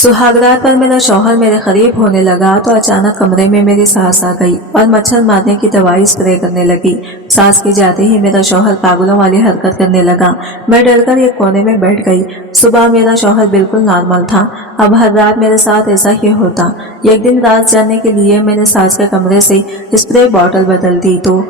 सुहागरात पर मेरा शौहर मेरे करीब होने लगा तो अचानक कमरे में मेरी सास आ गई और मच्छर मारने की दवाई स्प्रे करने लगी। सास के जाते ही मेरा शौहर पागलों वाली हरकत करने लगा। मैं डरकर एक कोने में बैठ गई। सुबह मेरा शौहर बिल्कुल नॉर्मल था। अब हर रात मेरे साथ ऐसा ही होता। एक दिन रात जानने के लिए मैंने सास के कमरे से स्प्रे बॉटल बदल दी तो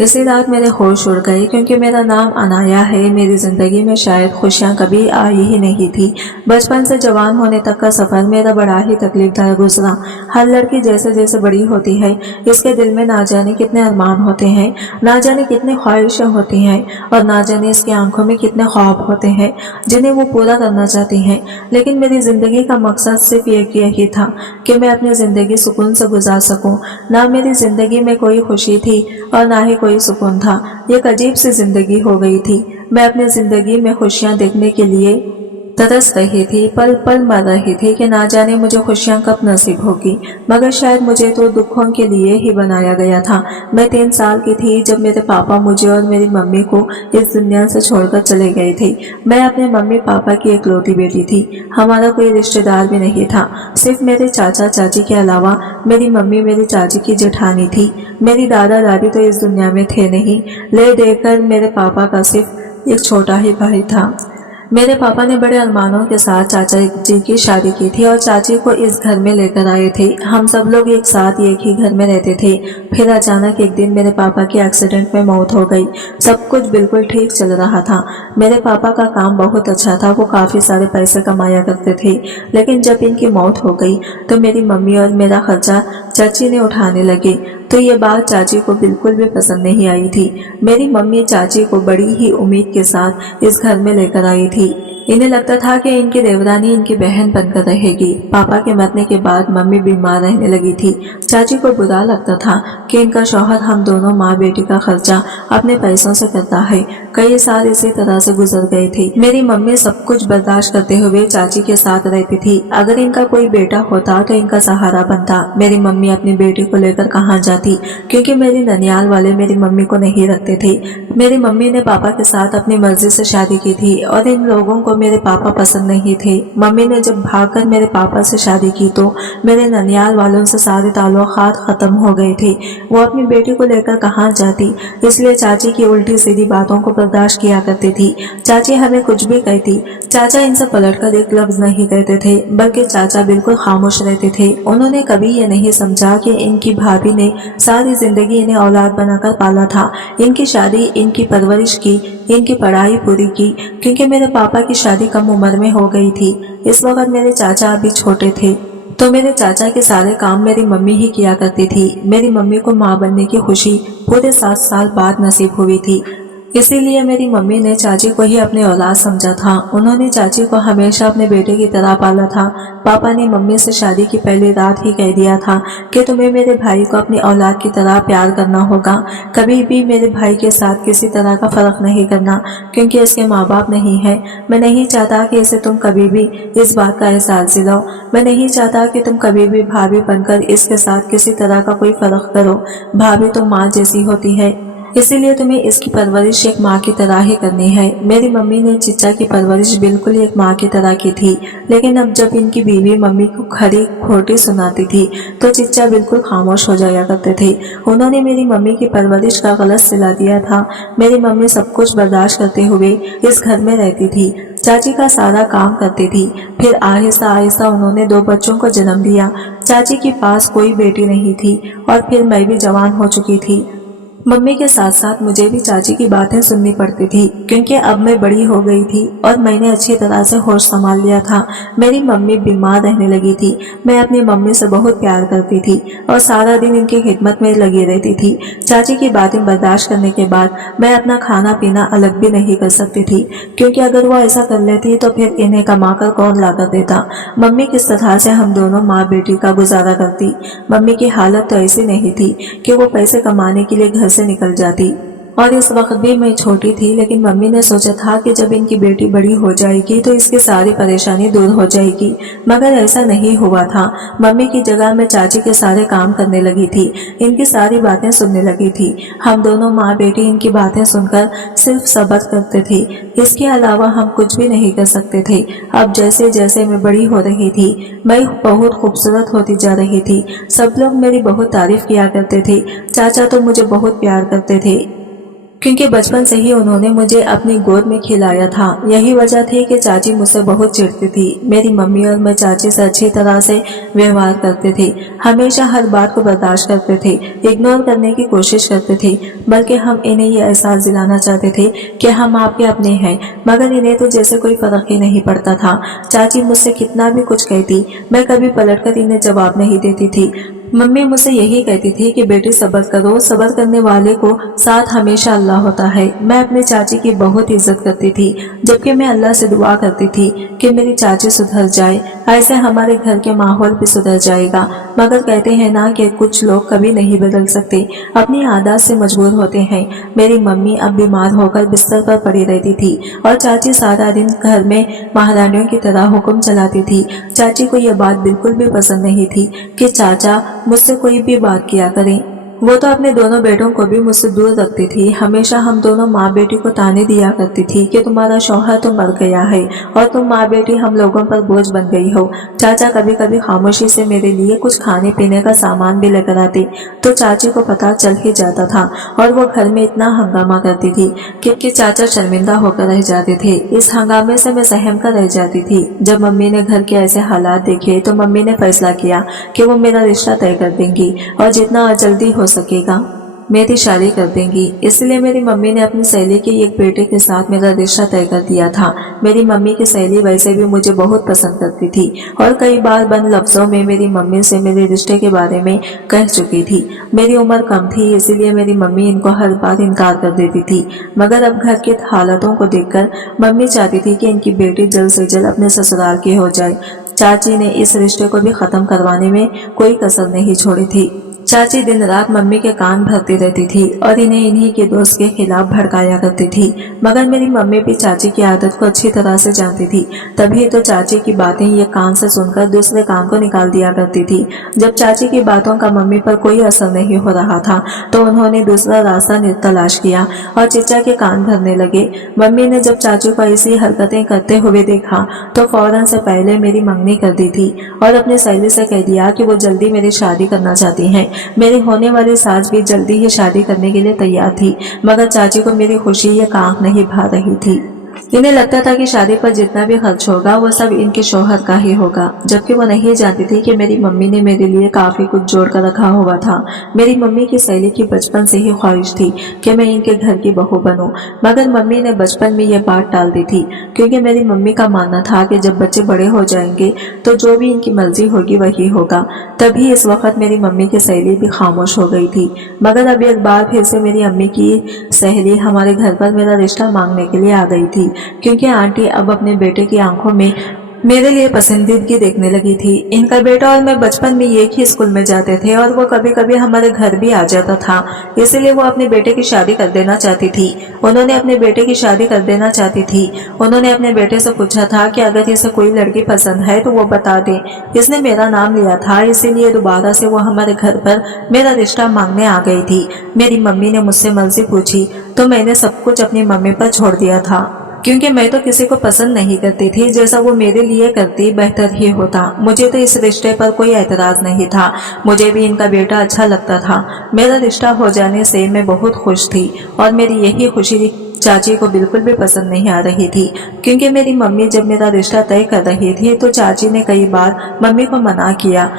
इसी रात मेरे होश उड़ गए, क्योंकि मेरा नाम अनाया है। मेरी जिंदगी में शायद खुशियां कभी आई ही नहीं थी। बचपन से जवान होने तक का सफर मेरा बड़ा ही तकलीफदार गुजरा। हर लड़की जैसे जैसे बड़ी होती है, इसके दिल में ना जाने कितने अरमान होते हैं, ना जाने कितनी ख्वाहिशें होती हैं, और ना जाने इसकी आंखों में कितने ख्वाब होते हैं जिन्हें वो पूरा करना चाहती हैं। लेकिन मेरी जिंदगी का मकसद सिर्फ एक यही था कि मैं अपनी जिंदगी सुकून से गुजार सकूं। ना मेरी जिंदगी में कोई खुशी थी और ना ही कोई सुकून था। एक अजीब सी जिंदगी हो गई थी। मैं अपनी जिंदगी में खुशियां देखने के लिए तरस रही थी, पल पल मर रही थी कि ना जाने मुझे खुशियां कब नसीब होगी। मगर शायद मुझे तो दुखों के लिए ही बनाया गया था। मैं 3 साल की थी जब मेरे पापा मुझे और मेरी मम्मी को इस दुनिया से छोड़कर चले गए थे। मैं अपने मम्मी पापा की इकलौती बेटी थी। हमारा कोई रिश्तेदार भी नहीं था। सिर्फ मेरे चाचा चाची के अलावा मेरी मम्मी मेरी चाची की जेठानी थी। मेरी दादा दादी तो इस दुनिया में थे नहीं। ले देकर मेरे पापा का सिर्फ एक छोटा ही भाई था। मेरे पापा ने बड़े अरमानों के साथ चाचा जी की शादी की थी और चाची को इस घर में लेकर आए थे। हम सब लोग एक साथ एक ही घर में रहते थे। फिर अचानक एक दिन मेरे पापा की एक्सीडेंट में मौत हो गई। सब कुछ बिल्कुल ठीक चल रहा था। मेरे पापा का काम बहुत अच्छा था, वो काफी सारे पैसे कमाया करते थे। लेकिन जब इनकी मौत हो गई तो मेरी मम्मी और मेरा खर्चा चाची ने उठाने लगे। तो ये बात चाची को बिल्कुल भी पसंद नहीं आई थी। मेरी मम्मी चाची को बड़ी ही उम्मीद के साथ इस घर में लेकर आई थी। इन्हें लगता था कि इनकी देवरानी इनकी बहन बनकर रहेगी। पापा के मरने के बाद मम्मी बीमार रहने लगी थी। चाची को बुरा लगता था कि इनका शौहर हम दोनों माँ बेटी का खर्चा अपने पैसों से करता है। कई साल इसी तरह से गुजर गए थे। मेरी मम्मी सब कुछ बर्दाश्त करते हुए चाची के साथ रहती थी। अगर इनका कोई बेटा होता तो इनका सहारा बनता। मेरी मम्मी अपनी बेटी को लेकर कहाँ जाती, क्योंकि मेरी ननियाल वाले मेरी मम्मी को नहीं रखते थे। मेरी मम्मी ने पापा के साथ अपनी मर्जी से शादी की थी और इन लोगों को मेरे पापा पसंद नहीं थे। मम्मी ने जब भागकर मेरे पापा से शादी की तो मेरे ननियाल वालों से सारे ताल्लुकात खत्म हो गए थे। वो अपनी बेटी को लेकर कहाँ जाती, इसलिए चाची की उल्टी सीधी बातों को बर्दाश्त किया करती थी। चाची हमें कुछ भी कहती, चाचा इनसे पलटकर एक लफ्ज नहीं कहते थे, बल्कि चाचा बिल्कुल खामोश रहते थे। उन्होंने कभी ये नहीं समझा कि इनकी भाभी ने सारी जिंदगी इन्हें औलाद बनाकर पाला था। इनकी शादी, इनकी परवरिश की, इनकी पढ़ाई पूरी की, क्योंकि मेरे पापा की शादी कम उम्र में हो गई थी। इस वक्त मेरे चाचा अभी छोटे थे, तो मेरे चाचा के सारे काम मेरी मम्मी ही किया करती थी। मेरी मम्मी को माँ बनने की खुशी पूरे 7 साल बाद नसीब हुई थी। इसीलिए मेरी मम्मी ने चाची को ही अपनी औलाद समझा था। उन्होंने चाची को हमेशा अपने बेटे की तरह पाला था। पापा ने मम्मी से शादी की पहली रात ही कह दिया था कि तुम्हें मेरे भाई को अपनी औलाद की तरह प्यार करना होगा। कभी भी मेरे भाई के साथ किसी तरह का फर्क नहीं करना, क्योंकि इसके माँ बाप नहीं है। मैं नहीं चाहता कि इसे तुम कभी भी इस बात का एहसास दिलाओ। मैं नहीं चाहता कि तुम कभी भी भाभी बनकर इसके साथ किसी तरह का कोई फर्क करो। भाभी तो माँ जैसी होती है, इसीलिए तुम्हें इसकी परवरिश एक माँ की तरह ही करनी है। मेरी मम्मी ने चिच्चा की परवरिश बिल्कुल एक माँ की तरह की थी। लेकिन अब जब इनकी बीवी मम्मी को खरी खोटी सुनाती थी तो चिच्चा बिल्कुल खामोश हो जाया करते थे। उन्होंने मेरी मम्मी की परवरिश का गलत सिला दिया था। मेरी मम्मी सब कुछ बर्दाश्त करते हुए इस घर में रहती थी, चाची का सारा काम करती थी। फिर आहिस्ता आहिस्ता उन्होंने 2 बच्चों को जन्म दिया। चाची के पास कोई बेटी नहीं थी और फिर मैं भी जवान हो चुकी थी। मम्मी के साथ साथ मुझे भी चाची की बातें सुननी पड़ती थी, क्योंकि अब मैं बड़ी हो गई थी और मैंने अच्छी तरह से होश संभाल लिया था। मेरी मम्मी बीमार रहने लगी थी। मैं अपनी मम्मी से बहुत प्यार करती थी और सारा दिन इनकी खिदमत में लगी रहती थी। चाची की बातें बर्दाश्त करने के बाद मैं अपना खाना पीना अलग भी नहीं कर सकती थी, क्योंकि अगर वो ऐसा कर लेती तो फिर इन्हें कमाकर कौन ला कर देता। मम्मी किस तरह से हम दोनों माँ बेटी का गुजारा करती। मम्मी की हालत तो ऐसी नहीं थी कि वो पैसे कमाने के लिए घर से निकल जाती। और इस वक्त भी मैं छोटी थी, लेकिन मम्मी ने सोचा था कि जब इनकी बेटी बड़ी हो जाएगी तो इसकी सारी परेशानी दूर हो जाएगी, मगर ऐसा नहीं हुआ था। मम्मी की जगह मैं चाची के सारे काम करने लगी थी, इनकी सारी बातें सुनने लगी थी। हम दोनों माँ बेटी इनकी बातें सुनकर सिर्फ सब्र करते थे, इसके अलावा हम कुछ भी नहीं कर सकते थे। अब जैसे जैसे मैं बड़ी हो रही थी, मैं बहुत खूबसूरत होती जा रही थी। सब लोग मेरी बहुत तारीफ किया करते थे। चाचा तो मुझे बहुत प्यार करते थे, क्योंकि बचपन से ही उन्होंने मुझे अपनी गोद में खिलाया था। यही वजह थी कि चाची मुझसे बहुत चिढ़ती थी। मेरी मम्मी और मैं चाची से अच्छी तरह से व्यवहार करते थे, हमेशा हर बात को बर्दाश्त करते थे, इग्नोर करने की कोशिश करते थे, बल्कि हम इन्हें ये एहसास दिलाना चाहते थे कि हम आपके अपने हैं, मगर इन्हें तो जैसे कोई फर्क ही नहीं पड़ता था। चाची मुझसे कितना भी कुछ कहती, मैं कभी पलटकर इन्हें जवाब नहीं देती थी। मम्मी मुझसे यही कहती थी कि बेटी सब्र करो, सब्र करने वाले को साथ हमेशा अल्लाह होता है। मैं अपनी चाची की बहुत इज्जत करती थी, जबकि मैं अल्लाह से दुआ करती थी कि मेरी चाची सुधर जाए, ऐसे हमारे घर के माहौल भी सुधर जाएगा। मगर कहते हैं ना कि कुछ लोग कभी नहीं बदल सकते, अपनी आदत से मजबूर होते हैं। मेरी मम्मी अब बीमार होकर बिस्तर पर पड़ी रहती थी और चाची सारा दिन घर में महारानियों की तरह हुक्म चलाती थी। चाची को यह बात बिल्कुल भी पसंद नहीं थी कि चाचा मुझसे कोई भी बात किया करें। वो तो अपने दोनों बेटों को भी मुझसे दूर रखती थी। हमेशा हम दोनों माँ बेटी को ताने दिया करती थी कि तुम्हारा शौहर तो मर गया है और तुम माँ बेटी हम लोगों पर बोझ बन गई हो। चाचा कभी कभी खामोशी से मेरे लिए कुछ खाने पीने का सामान भी लेकर आते, तो चाची को पता चल ही जाता था और वो घर में इतना हंगामा करती थी कि चाचा शर्मिंदा होकर रह जाते थे। इस हंगामे से मैं सहम कर रह जाती थी। जब मम्मी ने घर के ऐसे हालात देखे तो मम्मी ने फैसला किया कि वो मेरा रिश्ता तय कर देंगी और जितना जल्दी हो सकेगा मेरी शादी कर देंगी। इसलिए मेरी मम्मी ने अपनी सहेली के एक बेटे के साथ मेरा रिश्ता तय कर दिया था। मेरी मम्मी की सहेली वैसे भी मुझे बहुत पसंद करती थी और कई बार बंद लफ्जों में मेरी मम्मी से मेरे रिश्ते के बारे में कह चुकी थी। मेरी उम्र कम थी, इसीलिए मेरी मम्मी इनको हर बार इनकार कर देती थी। मगर अब घर की हालातों को देखकर मम्मी चाहती थी कि इनकी बेटी जल्द से जल्द अपने ससुराल की हो जाए। चाची ने इस रिश्ते को भी खत्म करवाने में कोई कसर नहीं छोड़ी थी। चाची दिन रात मम्मी के कान भरती रहती थी और इन्हें इन्हीं के दोस्त के खिलाफ भड़काया करती थी। मगर मेरी मम्मी भी चाची की आदत को अच्छी तरह से जानती थी, तभी तो चाची की बातें ये कान से सुनकर दूसरे कान को निकाल दिया करती थी। जब चाची की बातों का मम्मी पर कोई असर नहीं हो रहा था तो उन्होंने दूसरा रास्ता तलाश किया और चिच्चा के कान भरने लगे। मम्मी ने जब चाची को ऐसी हरकतें करते हुए देखा तो फौरन से पहले मेरी मंगनी कर दी थी और अपनी सहेली से कह दिया कि वो जल्दी मेरी शादी करना चाहती हैं। मेरी होने वाली सास भी जल्दी ही शादी करने के लिए तैयार थी, मगर चाची को मेरी खुशी ये काम नहीं भा रही थी। इन्हें लगता था कि शादी पर जितना भी खर्च होगा वो सब इनके शौहर का ही होगा, जबकि वो नहीं जानती थी कि मेरी मम्मी ने मेरे लिए काफी कुछ जोड़ कर रखा हुआ था। मेरी मम्मी की सहेली की बचपन से ही ख्वाहिश थी कि मैं इनके घर की बहू बनूं, मगर मम्मी ने बचपन में ये बात टाल दी थी, क्योंकि मेरी मम्मी का मानना था कि जब बच्चे बड़े हो जाएंगे तो जो भी इनकी मर्जी होगी वही होगा। तभी इस वक्त मेरी मम्मी की सहेली भी खामोश हो गई थी। मगर अब एक बार फिर से मेरी अम्मी की सहेली हमारे घर पर मेरा रिश्ता मांगने के लिए आ गई थी, क्योंकि आंटी अब अपने बेटे की आंखों में मेरे लिए पसंदीदगी देखने लगी थी। इनका बेटा और मैं बचपन में एक ही स्कूल में जाते थे और वो कभी कभी हमारे घर भी आ जाता था, इसलिए वो अपने बेटे की शादी कर देना चाहती थी। उन्होंने अपने बेटे की शादी कर देना चाहती थी। उन्होंने अपने बेटे से पूछा था कि अगर इसे कोई लड़की पसंद है तो वो बता दे। इसने मेरा नाम लिया था, इसीलिए दोबारा से वो हमारे घर पर मेरा रिश्ता मांगने आ गई थी। मेरी मम्मी ने मुझसे मर्जी पूछी तो मैंने सब कुछ अपनी मम्मी पर छोड़ दिया था, क्योंकि मैं तो किसी को पसंद नहीं करती थी। जैसा वो मेरे लिए करती बेहतर ही होता। मुझे तो इस रिश्ते पर कोई एतराज नहीं था, मुझे भी इनका बेटा अच्छा लगता था। मेरा रिश्ता हो जाने से मैं बहुत खुश थी और मेरी यही खुशी चाची को बिल्कुल भी पसंद नहीं आ रही थी, क्योंकि मेरी मम्मी जब मेरा रिश्ता तय कर रही थी तो चाची ने कई बार मम्मी को मना किया,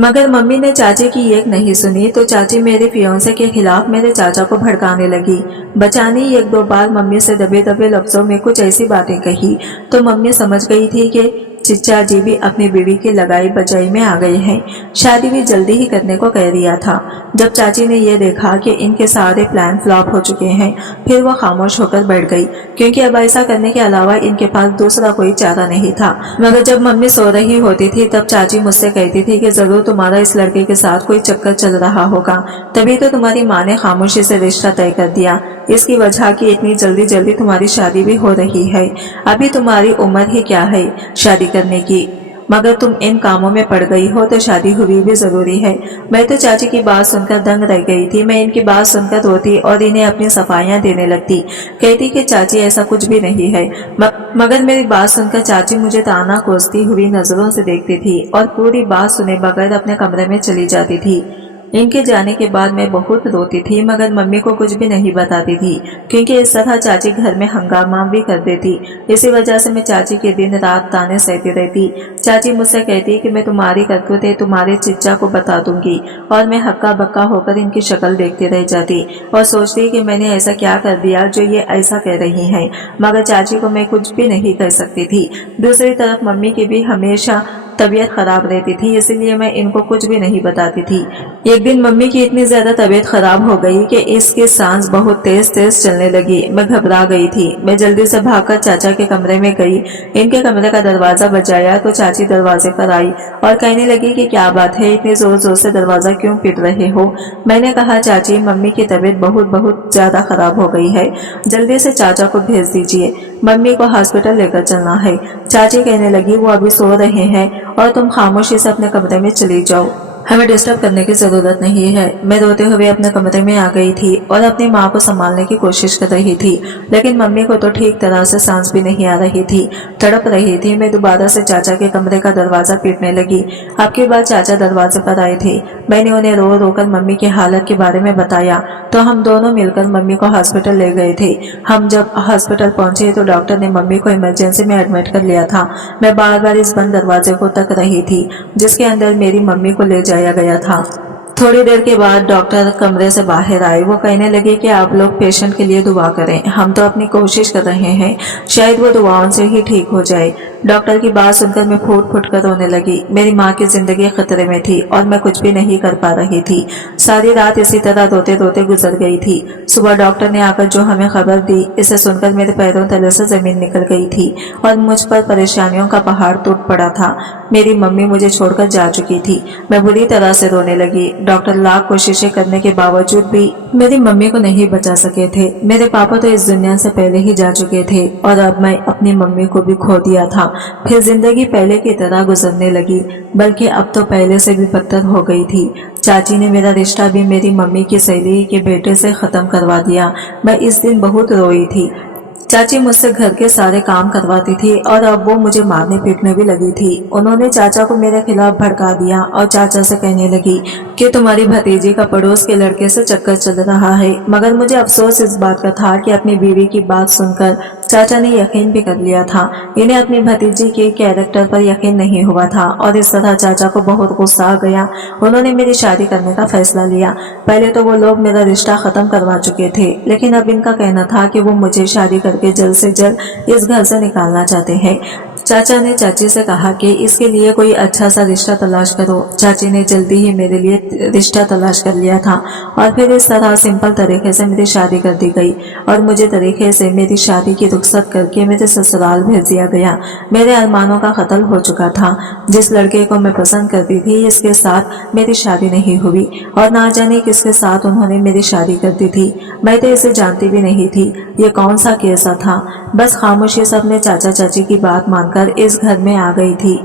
मगर मम्मी ने चाची की एक नहीं सुनी तो चाची मेरे फियांसे के खिलाफ मेरे चाचा को भड़काने लगी। बचानी एक दो बार मम्मी से दबे दबे लफ्जों में कुछ ऐसी बातें कही तो मम्मी समझ गई थी कि चिच्चा जी भी अपनी बीवी की लगाई बजाई में आ गए हैं। शादी भी जल्दी ही करने को कह दिया था। जब चाची ने यह देखा कि इनके सारे प्लान फ्लॉप हो चुके हैं, फिर वो खामोश होकर बैठ गई, क्योंकि अब ऐसा करने के अलावा इनके पास दूसरा कोई चारा नहीं था। मगर जब मम्मी सो रही होती थी तब चाची मुझसे कहती थी कि जरूर तुम्हारा इस लड़के के साथ कोई चक्कर चल रहा होगा, तभी तो तुम्हारी माँ ने खामोशी से रिश्ता तय कर दिया। इसकी वजह कि इतनी जल्दी जल्दी तुम्हारी शादी भी हो रही है। अभी तुम्हारी उम्र ही क्या है शादी करने की, मगर तुम इन कामों में पड़ गई हो तो शादी हुई भी जरूरी है। मैं तो चाची की बात सुनकर दंग रह गई थी। मैं इनकी बात सुनकर रोती और इन्हें अपनी सफाइयां देने लगती। कहती कि चाची ऐसा कुछ भी नहीं है, मगर मेरी बात सुनकर चाची मुझे ताना कोसती हुई नजरों से देखती थी और पूरी बात सुने बगैर अपने कमरे में चली जाती थी। इनके जाने के बाद मैं बहुत रोती थी, मगर मम्मी को कुछ भी नहीं बताती थी, क्योंकि इस तरह चाची घर में हंगामा भी कर देती। इसी वजह से मैं चाची के दिन रात ताने सहती रहती। चाची मुझसे कहती कि मैं तुम्हारी करतूतें तुम्हारे चिच्चा को बता दूंगी, और मैं हक्का बक्का होकर इनकी शक्ल देखती रह जाती और सोचती कि मैंने ऐसा क्या कर दिया जो ये ऐसा कह रही हैं, मगर चाची को मैं कुछ भी नहीं कर सकती थी। दूसरी तरफ मम्मी की भी हमेशा तबीयत खराब रहती थी, इसलिए मैं इनको कुछ भी नहीं बताती थी। एक दिन मम्मी की इतनी ज्यादा तबीयत खराब हो गई कि इसकी सांस बहुत तेज तेज चलने लगी। मैं घबरा गई थी। मैं जल्दी से भागकर चाचा के कमरे में गई। इनके कमरे का दरवाजा बजाया तो चाची दरवाजे पर आई और कहने लगी कि क्या बात है, इतनी जोर जोर से दरवाजा क्यों पीट रहे हो। मैंने कहा चाची मम्मी की तबीयत बहुत ज्यादा खराब हो गई है, जल्दी से चाचा को भेज दीजिए, मम्मी को हॉस्पिटल लेकर चलना है। चाची कहने लगी वो अभी सो रहे हैं और तुम खामोशी से अपने कमरे में चली जाओ, हमें डिस्टर्ब करने की जरूरत नहीं है। मैं रोते हुए अपने कमरे में आ गई थी और अपनी माँ को संभालने की कोशिश कर रही थी, लेकिन मम्मी को तो ठीक तरह से सांस भी नहीं आ रही थी, तड़प रही थी। मैं दोबारा से चाचा के कमरे का दरवाजा पीटने लगी। अब की बार चाचा दरवाजे पर आए थे। मैंने उन्हें रो रो कर मम्मी की हालत के बारे में बताया तो हम दोनों मिलकर मम्मी को हॉस्पिटल ले गए थे। हम जब हॉस्पिटल पहुंचे तो डॉक्टर ने मम्मी को इमरजेंसी में एडमिट कर लिया था। मैं बार बार इस बंद दरवाजे को तक रही थी जिसके अंदर मेरी मम्मी को ले जाया गया था। थोड़ी देर के बाद डॉक्टर कमरे से बाहर आए। वो कहने लगे कि आप लोग पेशेंट के लिए दुआ करें, हम तो अपनी कोशिश कर रहे हैं, शायद वो दुआओं से ही ठीक हो जाए। डॉक्टर की बात सुनकर मैं फूट फूट कर रोने लगी। मेरी माँ की जिंदगी खतरे में थी और मैं कुछ भी नहीं कर पा रही थी। सारी रात इसी तरह रोते रोते गुजर गई थी। सुबह डॉक्टर ने आकर जो हमें खबर दी, इसे सुनकर मेरे पैरों तले से जमीन निकल गई थी और मुझ पर परेशानियों का पहाड़ टूट पड़ा था। मेरी मम्मी मुझे छोड़कर जा चुकी थी। मैं बुरी तरह से रोने लगी। डॉक्टर लाख कोशिशें करने के बावजूद भी मेरी मम्मी को नहीं बचा सके थे। मेरे पापा तो इस दुनिया से पहले ही जा चुके थे और अब मैं अपनी मम्मी को भी खो दिया था। फिर जिंदगी पहले की तरह गुजरने लगी, बल्कि अब तो पहले से भी बदतर हो गई थी। चाची ने मेरा रिश्ता भी मेरी मम्मी की सहेली के बेटे से खत्म करवा दिया। मैं इस दिन बहुत रोई थी। चाची मुझसे घर के सारे काम करवाती थी और अब वो मुझे मारने पीटने भी लगी थी। उन्होंने चाचा को मेरे खिलाफ भड़का दिया और चाचा से कहने लगी कि तुम्हारी भतीजी का पड़ोस के लड़के से चक्कर चल रहा है। मगर मुझे अफसोस इस बात का था कि अपनी बीवी की बात सुनकर चाचा ने यकीन भी कर लिया था। इन्हें अपनी भतीजी के कैरेक्टर पर यकीन नहीं हुआ था और इस तरह चाचा को बहुत गुस्सा आ गया। उन्होंने मेरी शादी करने का फैसला लिया। पहले तो वो लोग मेरा रिश्ता खत्म करवा चुके थे, लेकिन अब इनका कहना था कि वो मुझे शादी करके जल्द से जल्द इस घर से निकालना चाहते हैं। चाचा ने चाची से कहा कि इसके लिए कोई अच्छा सा रिश्ता तलाश करो। चाची ने जल्दी ही मेरे लिए रिश्ता तलाश कर लिया था और फिर इस तरह सिंपल तरीके से मेरी शादी कर दी गई और मुझे तरीके से मेरी शादी की रुखसत करके मेरे ससुराल भेज दिया गया। मेरे अरमानों का कत्ल हो चुका था। जिस लड़के को मैं पसंद करती थी, इसके साथ मेरी शादी नहीं हुई और ना जाने किसके साथ उन्होंने मेरी शादी कर दी थी। मैं तो इसे जानती भी नहीं थी। ये कौन सा केसा था। बस खामोशी से अपने चाचा चाची की बात मानकर इस घर में आ गई थी,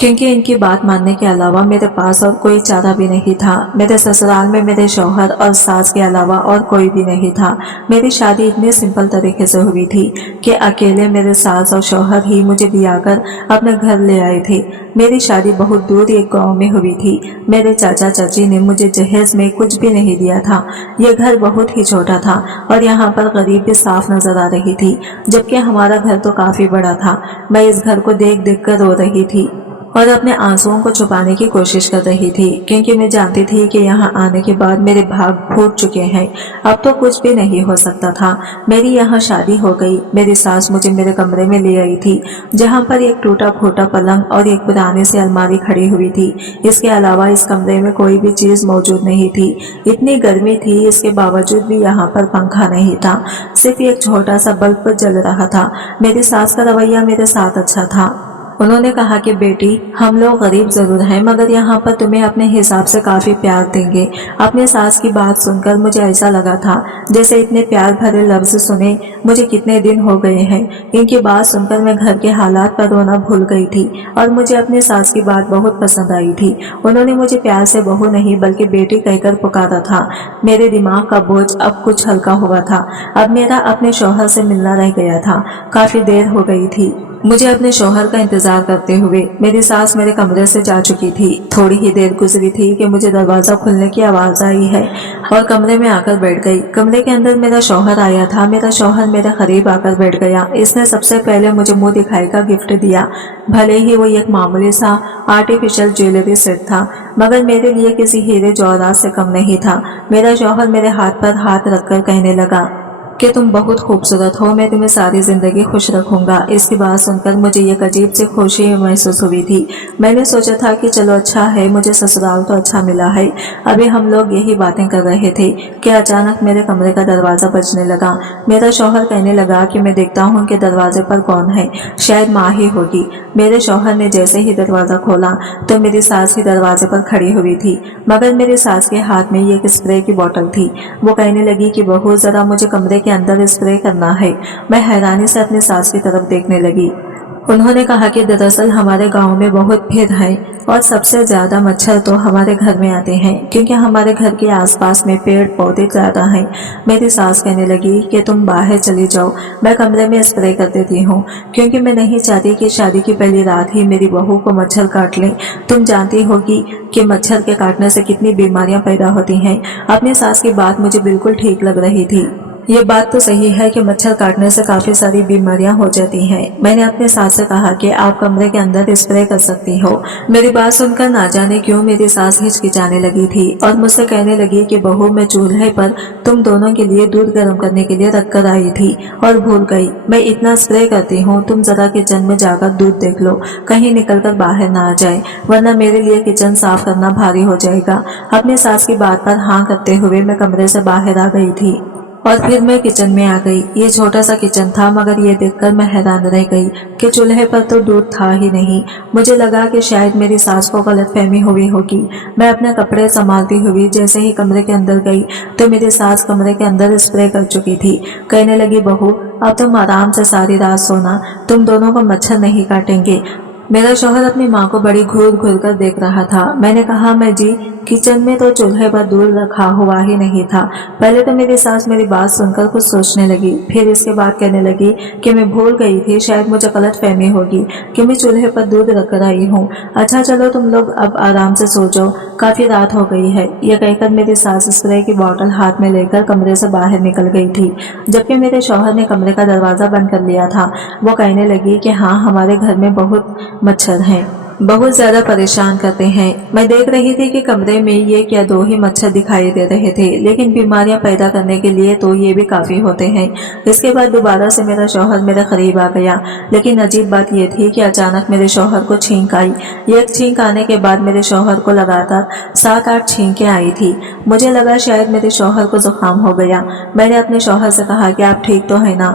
क्योंकि इनकी बात मानने के अलावा मेरे पास और कोई चारा भी नहीं था। मेरे ससुराल में मेरे शौहर और सास के अलावा और कोई भी नहीं था। मेरी शादी इतने सिंपल तरीके से हुई थी कि अकेले मेरे सास और शौहर ही मुझे ब्याह कर अपने घर ले आए थे। मेरी शादी बहुत दूर एक गांव में हुई थी। मेरे चाचा चाची ने मुझे जहेज में कुछ भी नहीं दिया था। यह घर बहुत ही छोटा था और यहाँ पर गरीब भी साफ नजर आ रही थी, जबकि हमारा घर तो काफी बड़ा था। मैं इस घर को देख देख कर रो रही थी और अपने आंसुओं को छुपाने की कोशिश कर रही थी, क्योंकि मैं जानती थी कि यहाँ आने के बाद मेरे भाग फूट चुके हैं। अब तो कुछ भी नहीं हो सकता था। मेरी यहाँ शादी हो गई। मेरी सास मुझे मेरे कमरे में ले आई थी, जहाँ पर एक टूटा फूटा पलंग और एक पुरानी सी अलमारी खड़ी हुई थी। इसके अलावा इस कमरे में कोई भी चीज मौजूद नहीं थी। इतनी गर्मी थी, इसके बावजूद भी यहाँ पर पंखा नहीं था, सिर्फ एक छोटा सा बल्ब जल रहा था। मेरी सास का रवैया मेरे साथ अच्छा था। उन्होंने कहा कि बेटी, हम लोग गरीब जरूर हैं मगर यहाँ पर तुम्हें अपने हिसाब से काफी प्यार देंगे। अपने सास की बात सुनकर मुझे ऐसा लगा था जैसे इतने प्यार भरे लफ्ज सुने मुझे कितने दिन हो गए हैं। इनकी बात सुनकर मैं घर के हालात पर रोना भूल गई थी और मुझे अपनी सास की बात बहुत पसंद आई थी। उन्होंने मुझे प्यार से बहू नहीं बल्कि बेटी कहकर पुकारा था। मेरे दिमाग का बोझ अब कुछ हल्का हुआ था। अब मेरा अपने शौहर से मिलना रह गया था। काफी देर हो गई थी मुझे अपने शौहर का इंतजार करते हुए। मेरी सास मेरे कमरे से जा चुकी थी। थोड़ी ही देर गुजरी थी कि मुझे दरवाजा खुलने की आवाज आई है और कमरे में आकर बैठ गई। कमरे के अंदर मेरा शौहर आया था। मेरा शौहर मेरे करीब आकर बैठ गया। इसने सबसे पहले मुझे मुंह दिखाई का गिफ्ट दिया। भले ही वो एक मामूली सा आर्टिफिशियल ज्वेलरी सेट था मगर मेरे लिए किसी हीरे जवाहरात से कम नहीं था। मेरा शौहर मेरे हाथ पर हाथ रखकर कहने लगा कि तुम बहुत खूबसूरत हो, मैं तुम्हें सारी जिंदगी खुश रखूंगा। इसकी बात सुनकर मुझे एक अजीब सी खुशी महसूस हुई थी। मैंने सोचा था कि चलो अच्छा है, मुझे ससुराल तो अच्छा मिला है। अभी हम लोग यही बातें कर रहे थे कि अचानक मेरे कमरे का दरवाजा बजने लगा। मेरा शौहर कहने लगा कि मैं देखता हूँ कि दरवाजे पर कौन है, शायद माँ ही होगी। मेरे शौहर ने जैसे ही दरवाजा खोला तो मेरी सास ही दरवाजे पर खड़ी हुई थी मगर मेरी सास के हाथ में एक स्प्रे की बोतल थी। वो कहने लगी कि बहू, जरा मुझे कमरे के अंदर स्प्रे करना है। मैं हैरानी से अपनी सास की तरफ देखने लगी। उन्होंने कहा कि दरअसल हमारे गांव में बहुत भीड़ है और सबसे ज्यादा मच्छर तो हमारे घर में आते हैं क्योंकि हमारे घर के आसपास में पेड़ पौधे ज्यादा हैं। मेरी सास कहने लगी कि तुम बाहर चली जाओ, मैं कमरे में स्प्रे कर देती हूँ क्योंकि मैं नहीं चाहती कि शादी की पहली रात ही मेरी बहू को मच्छर काट ले। तुम जानती होगी कि मच्छर के काटने से कितनी बीमारियां पैदा होती हैं। अपनी सास की बात मुझे बिल्कुल ठीक लग रही थी। ये बात तो सही है कि मच्छर काटने से काफी सारी बीमारियां हो जाती हैं। मैंने अपने सास से कहा कि आप कमरे के अंदर स्प्रे कर सकती हो। मेरी बात सुनकर ना जाने क्यों मेरी सास हिचकिचाने लगी थी और मुझसे कहने लगी कि बहू, मैं चूल्हे पर तुम दोनों के लिए दूध गर्म करने के लिए रख कर आई थी और भूल गई। मैं इतना स्प्रे करती हूँ, तुम जरा किचन में जाकर दूध देख लो, कहीं निकल कर बाहर ना आ जाए, वरना मेरे लिए किचन साफ करना भारी हो जाएगा। अपनी सास की बात पर हाँ करते हुए मैं कमरे से बाहर आ गई थी और फिर मैं किचन में आ गई। ये छोटा सा किचन था मगर ये देखकर मैं हैरान रह गई कि चूल्हे पर तो दूध था ही नहीं। मुझे लगा कि शायद मेरी सास को गलतफहमी हुई होगी। मैं अपने कपड़े संभालती हुई जैसे ही कमरे के अंदर गई तो मेरी सास कमरे के अंदर स्प्रे कर चुकी थी। कहने लगी, बहू, अब तुम आराम से सारी रात सोना, तुम दोनों को मच्छर नहीं काटेंगे। मेरा शौहर अपनी माँ को बड़ी घूर घूर कर देख रहा था। मैंने कहा, मैं जी, किचन में तो चूल्हे पर दूध रखा हुआ ही नहीं था। पहले तो मेरी सास मेरी बात सुनकर कुछ सोचने लगी, फिर इसके बाद कहने लगी कि मैं भूल गई थी, शायद मुझे गलतफहमी होगी कि मैं चूल्हे पर दूध रख कर आई हूँ। अच्छा चलो तुम लोग अब आराम से सो जाओ, काफी रात हो गई है। यह कहकर मेरी सास स्प्रे की बोतल हाथ में लेकर कमरे से बाहर निकल गई थी। जबकि मेरे शौहर ने कमरे का दरवाजा बंद कर लिया था। वो कहने लगी कि हाँ, हमारे घर में बहुत मच्छर हैं, बहुत ज्यादा परेशान करते हैं। मैं देख रही थी कि कमरे में ये क्या दो ही मच्छर दिखाई दे रहे थे, लेकिन बीमारियां पैदा करने के लिए तो ये भी काफी होते हैं। इसके बाद दोबारा से मेरा शौहर मेरे करीब आ गया, लेकिन अजीब बात ये थी कि अचानक मेरे शौहर को छींक आई। एक छींक आने के बाद मेरे शौहर को लगातार 7-8 छींकें आई थी। मुझे लगा शायद मेरे शौहर को जुकाम हो गया। मैंने अपने शौहर से कहा कि आप ठीक तो है ना।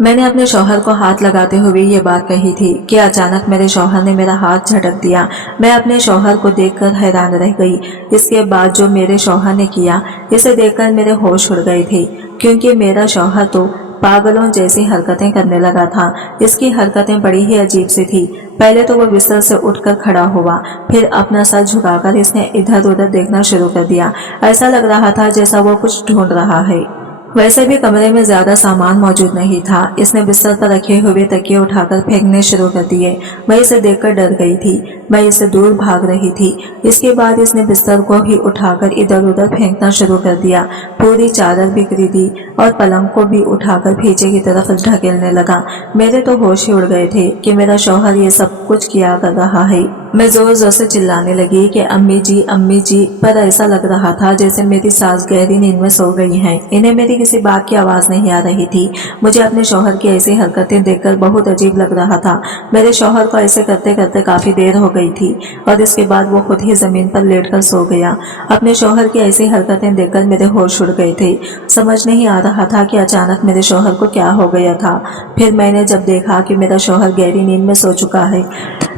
मैंने अपने शौहर को हाथ लगाते हुए ये बात कही थी कि अचानक मेरे शौहर ने मेरा हाथ झटक दिया। मैं अपने शौहर को देखकर हैरान रह गई। इसके बाद जो मेरे शौहर ने किया, इसे देखकर मेरे होश उड़ गए थे क्योंकि मेरा शौहर तो पागलों जैसी हरकतें करने लगा था। इसकी हरकतें बड़ी ही अजीब सी थी। पहले तो वो बिस्तर से उठकर खड़ा हुआ, फिर अपना सर झुकाकर इसने इधर उधर देखना शुरू कर दिया। ऐसा लग रहा था जैसा वो कुछ ढूंढ रहा है। वैसे भी कमरे में ज्यादा सामान मौजूद नहीं था। इसने बिस्तर पर रखे हुए तकिए उठाकर फेंकने शुरू कर दिए। मैं इसे देखकर डर गई थी। मैं इससे दूर भाग रही थी। इसके बाद इसने बिस्तर को ही उठाकर इधर उधर फेंकना शुरू कर दिया। पूरी चादर बिखरी दी और पलंग को भी उठाकर पीछे की तरफ ढकेलने लगा। मेरे तो होश ही उड़ गए थे कि मेरा शौहर ये सब कुछ किया कर रहा है। मैं जोर जोर से चिल्लाने लगी कि अम्मी जी, पर ऐसा लग रहा था जैसे मेरी सास गहरी नींद में सो गई हैं। इन्हें मेरी किसी बात की आवाज नहीं आ रही थी। मुझे अपने शौहर की ऐसी हरकतें देखकर बहुत अजीब लग रहा था। मेरे शौहर को ऐसे करते करते काफी देर हो गई गई थी और इसके बाद वो खुद ही जमीन पर लेटकर सो गया। अपने शौहर की ऐसी हरकतें देखकर मेरे होश उड़ गए थे। समझ नहीं आ रहा था कि अचानक मेरे शौहर को क्या हो गया था। फिर मैंने जब देखा कि मेरा शौहर गहरी नींद में सो चुका है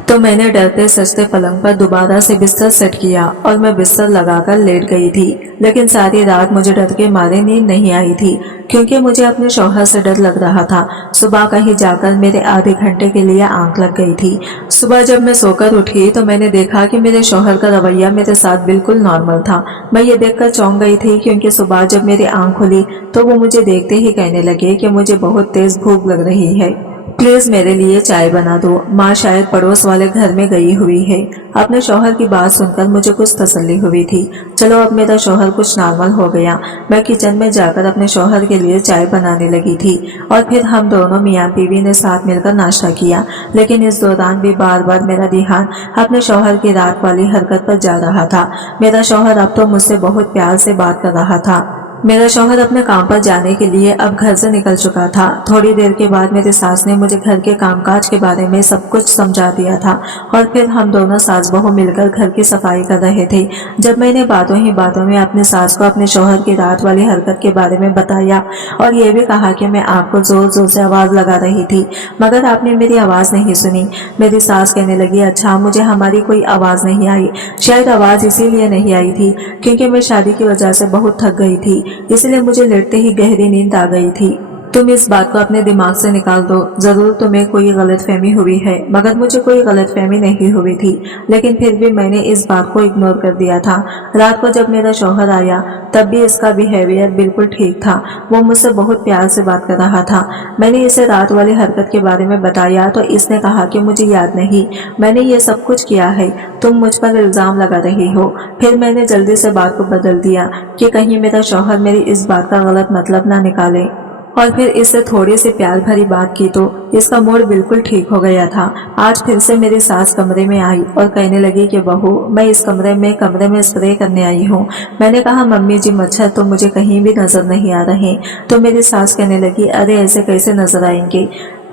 तो मैंने डरते सजते पलंग पर दोबारा से बिस्तर सेट किया और मैं बिस्तर लगाकर लेट गई थी। लेकिन सारी रात मुझे डर के मारे नींद नहीं आई थी, क्योंकि मुझे अपने शौहर से डर लग रहा था। सुबह कहीं जाकर मेरे आधे घंटे के लिए आंख लग गई थी। सुबह जब मैं सोकर उठी तो मैंने देखा कि मेरे शौहर का रवैया मेरे साथ बिल्कुल नॉर्मल था। मैं ये देखकर चौंक गई थी, क्योंकि सुबह जब मेरी आंख खुली तो वो मुझे देखते ही कहने लगे कि मुझे बहुत तेज भूख लग रही है, प्लीज मेरे लिए चाय बना दो। माँ शायद पड़ोस वाले घर में गई हुई है। अपने शौहर की बात सुनकर मुझे कुछ तसल्ली हुई थी। चलो अब मेरा शौहर कुछ नॉर्मल हो गया। मैं किचन में जाकर अपने शौहर के लिए चाय बनाने लगी थी और फिर हम दोनों मियाँ बीवी ने साथ मिलकर नाश्ता किया। लेकिन इस दौरान भी बार बार मेरा ध्यान अपने शौहर की रात वाली हरकत पर जा रहा था। मेरा शौहर अब तो मुझसे बहुत प्यार से बात कर रहा था। मेरा शौहर अपने काम पर जाने के लिए अब घर से निकल चुका था। थोड़ी देर के बाद मेरी सास ने मुझे घर के कामकाज के बारे में सब कुछ समझा दिया था और फिर हम दोनों सास बहू मिलकर घर की सफाई कर रहे थे। जब मैंने बातों ही बातों में अपने सास को अपने शौहर की रात वाली हरकत के बारे में बताया और ये भी कहा कि मैं आपको जोर जोर से आवाज लगा रही थी, मगर आपने मेरी आवाज नहीं सुनी। मेरी सास कहने लगी, अच्छा मुझे हमारी कोई आवाज नहीं आई। शायद आवाज इसीलिए नहीं आई थी क्योंकि मैं शादी की वजह से बहुत थक गई थी, इसलिए मुझे लेटते ही गहरी नींद आ गई थी। तुम इस बात को अपने दिमाग से निकाल दो। जरूर तुम्हें कोई गलतफहमी हुई है, मगर मुझे कोई गलतफहमी नहीं हुई थी। लेकिन फिर भी मैंने इस बात को इग्नोर कर दिया था। रात को जब मेरा शौहर आया तब भी इसका बिहेवियर बिल्कुल ठीक था। वो मुझसे बहुत प्यार से बात कर रहा था। मैंने इसे रात वाली हरकत के बारे में बताया तो इसने कहा कि मुझे याद नहीं, मैंने ये सब कुछ किया है, तुम मुझ पर इल्जाम लगा रही हो। फिर मैंने जल्दी से बात को बदल दिया कि कहीं मेरा शौहर मेरी इस बात का गलत मतलब ना निकाले, और फिर इससे थोड़ी सी प्यार भरी बात की तो इसका मूड बिल्कुल ठीक हो गया था। आज फिर से मेरी सास कमरे में आई और कहने लगी कि बहू मैं इस कमरे में स्प्रे करने आई हूँ। मैंने कहा मम्मी जी मच्छर तो मुझे कहीं भी नजर नहीं आ रहे। तो मेरी सास कहने लगी, अरे ऐसे कैसे नजर आएंगे,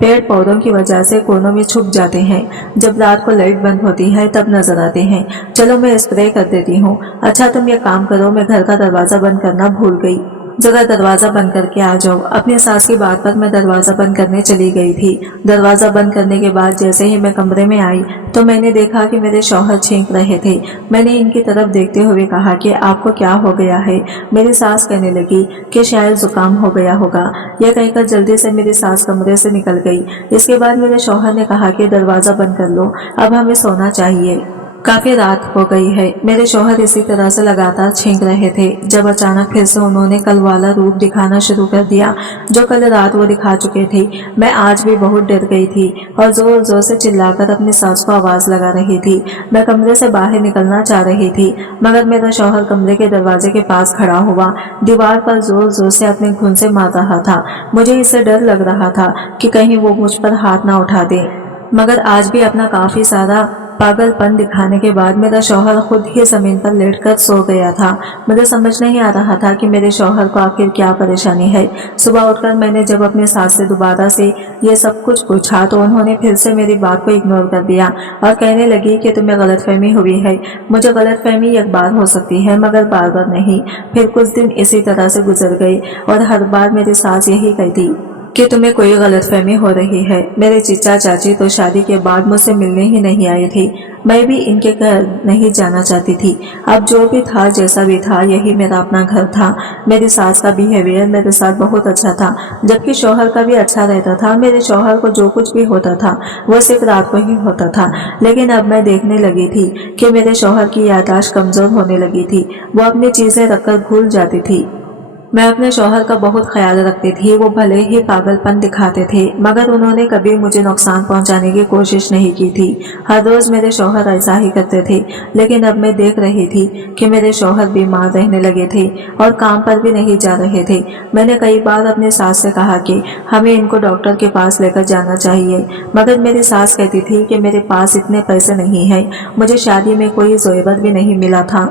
पेड़ पौधों की वजह से कोनों में छुप जाते हैं, जब रात को लाइट बंद होती है तब नजर आते हैं। चलो मैं स्प्रे कर देती हूँ। अच्छा तुम ये काम करो, मैं घर का दरवाजा बंद करना भूल गई, जरा दरवाजा बंद करके आ जाओ। अपनी सास की बात पर मैं दरवाजा बंद करने चली गई थी। दरवाजा बंद करने के बाद जैसे ही मैं कमरे में आई तो मैंने देखा कि मेरे शौहर छींक रहे थे। मैंने इनकी तरफ देखते हुए कहा कि आपको क्या हो गया है। मेरी सास कहने लगी कि शायद जुकाम हो गया होगा। यह कहकर जल्दी से मेरी सास कमरे से निकल गई। इसके बाद मेरे शौहर ने कहा कि दरवाजा बंद कर लो, अब हमें सोना चाहिए, काफी रात हो गई है। मेरे शौहर इसी तरह से लगातार छींक रहे थे जब अचानक फिर से उन्होंने कल वाला रूप दिखाना शुरू कर दिया जो कल रात वो दिखा चुके थे। मैं आज भी बहुत डर गई थी और जोर जोर से चिल्लाकर अपनी सास को आवाज लगा रही थी। मैं कमरे से बाहर निकलना चाह रही थी, मगर मेरा शौहर कमरे के दरवाजे के पास खड़ा हुआ दीवार पर जोर जोर से अपने घुन से मार रहा था। मुझे इससे डर लग रहा था कि कहीं वो मुझ पर हाथ ना उठा दे, मगर आज भी अपना काफी सारा पागलपन दिखाने के बाद मेरा शौहर खुद ही जमीन पर लेटकर सो गया था। मुझे समझ नहीं आ रहा था कि मेरे शौहर को आखिर क्या परेशानी है। सुबह उठकर मैंने जब अपने सास से दोबारा से ये सब कुछ पूछा तो उन्होंने फिर से मेरी बात को इग्नोर कर दिया और कहने लगी कि तुम्हें गलतफहमी हुई है। मुझे गलतफहमी एक बार हो सकती है मगर बार बार नहीं। फिर कुछ दिन इसी तरह से गुजर गए और हर बार मेरी सास यही कहती कि तुम्हें कोई गलतफहमी हो रही है। मेरे चीचा चाची तो शादी के बाद मुझसे मिलने ही नहीं आई थी। मैं भी इनके घर नहीं जाना चाहती थी। अब जो भी था जैसा भी था, यही मेरा अपना घर था। मेरी सास का बिहेवियर मेरे साथ बहुत अच्छा था, जबकि शौहर का भी अच्छा रहता था। मेरे शौहर को जो कुछ भी होता था वो सिर्फ रात को ही होता था। लेकिन अब मैं देखने लगी थी कि मेरे शौहर की याददाश्त कमजोर होने लगी थी। वो अपनी चीजें रखकर भूल जाती थी। मैं अपने शौहर का बहुत ख्याल रखती थी। वो भले ही पागलपन दिखाते थे मगर उन्होंने कभी मुझे नुकसान पहुंचाने की कोशिश नहीं की थी। हर रोज मेरे शौहर ऐसा ही करते थे। लेकिन अब मैं देख रही थी कि मेरे शौहर बीमार रहने लगे थे और काम पर भी नहीं जा रहे थे। मैंने कई बार अपने सास से कहा कि हमें इनको डॉक्टर के पास लेकर जाना चाहिए, मगर मेरी सास कहती थी कि मेरे पास इतने पैसे नहीं है। मुझे शादी में कोई ज़ेवर भी नहीं मिला था।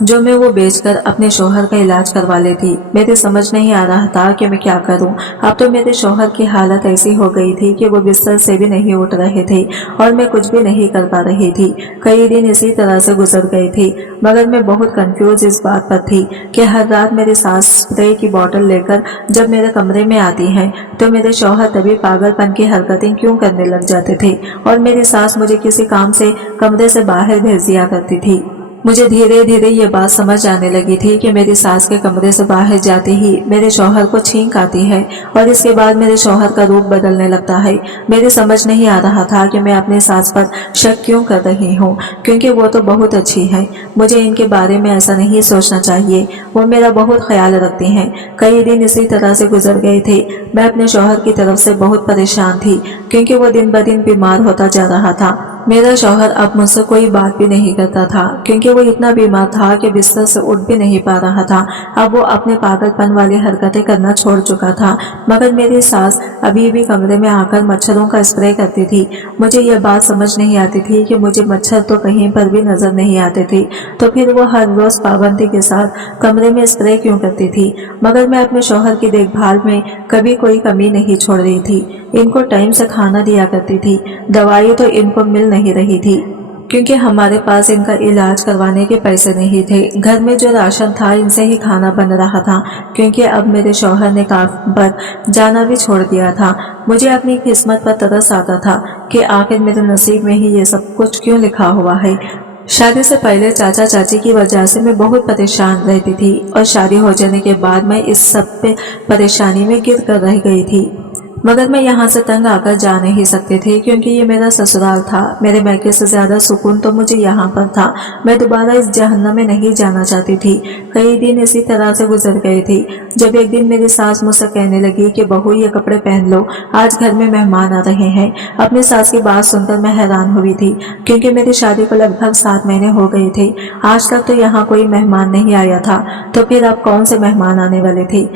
जो मैं वो बेचकर अपने शौहर का इलाज करवा लेती। मेरे समझ नहीं आ रहा था कि मैं क्या करूं। अब तो मेरे शौहर की हालत ऐसी हो गई थी कि वो बिस्तर से भी नहीं उठ रहे थे और मैं कुछ भी नहीं कर पा रही थी। कई दिन इसी तरह से गुजर गए थे, मगर मैं बहुत कंफ्यूज इस बात पर थी कि हर रात मेरी सास स्प्रे की बोतल लेकर जब मेरे कमरे में आती हैं तो मेरे शौहर तभी पागलपन की हरकतें क्यों करने लग जाते थे और मेरी सास मुझे किसी काम से कमरे से बाहर भेज दिया करती थी। मुझे धीरे धीरे ये बात समझ आने लगी थी कि मेरी सास के कमरे से बाहर जाते ही मेरे शौहर को छींक आती है और इसके बाद मेरे शौहर का रूप बदलने लगता है। मेरी समझ नहीं आ रहा था कि मैं अपनी सास पर शक क्यों कर रही हूँ, क्योंकि वो तो बहुत अच्छी है। मुझे इनके बारे में ऐसा नहीं सोचना चाहिए। वो मेरा बहुत ख्याल रखती हैं। कई दिन इसी तरह से गुजर गए थे। मैं अपने शौहर की तरफ से बहुत परेशान थी, क्योंकि वो दिन ब दिन बीमार होता जा रहा था। मेरा शौहर अब मुझसे कोई बात भी नहीं करता था, क्योंकि वो इतना बीमार था कि बिस्तर से उठ भी नहीं पा रहा था। अब वो अपने पागलपन वाली हरकतें करना छोड़ चुका था, मगर मेरी सास अभी भी कमरे में आकर मच्छरों का स्प्रे करती थी। मुझे यह बात समझ नहीं आती थी कि मुझे मच्छर तो कहीं पर भी नजर नहीं आते थे, तो फिर वो हर रोज पाबंदी के साथ कमरे में स्प्रे क्यों करती थी। मगर मैं अपने शौहर की देखभाल में कभी कोई कमी नहीं छोड़ रही थी। इनको टाइम से खाना दिया करती थी। दवाई तो इनको मिल नहीं रही थी, क्योंकि हमारे पास इनका इलाज करवाने के पैसे नहीं थे। घर में जो राशन था इनसे ही खाना बन रहा था, क्योंकि अब मेरे शौहर ने काम पर जाना भी छोड़ दिया था। मुझे अपनी किस्मत पर तरस आता था कि आखिर मेरे नसीब में ही ये सब कुछ क्यों लिखा हुआ है। शादी से पहले चाचा चाची की वजह से मैं बहुत परेशान रहती थी और शादी हो जाने के बाद मैं इस सब पे परेशानी में गिर कर रह गई थी। मगर मैं यहाँ से तंग आकर जा नहीं सकती थी, क्योंकि ये मेरा ससुराल था। मेरे मैके से ज्यादा सुकून तो मुझे यहाँ पर था। मैं दोबारा इस जहन्नम में नहीं जाना चाहती थी। कई दिन इसी तरह से गुजर गए थे, जब एक दिन मेरी सास मुझसे कहने लगी कि बहू ये कपड़े पहन लो, आज घर में मेहमान आ रहे हैं। अपनी सास की बात सुनकर मैं हैरान हुई थी, क्योंकि मेरी शादी को लगभग 7 महीने हो गए थे। आज तक तो यहाँ कोई मेहमान नहीं आया था, तो फिर अब कौन से मेहमान आने वाले थे।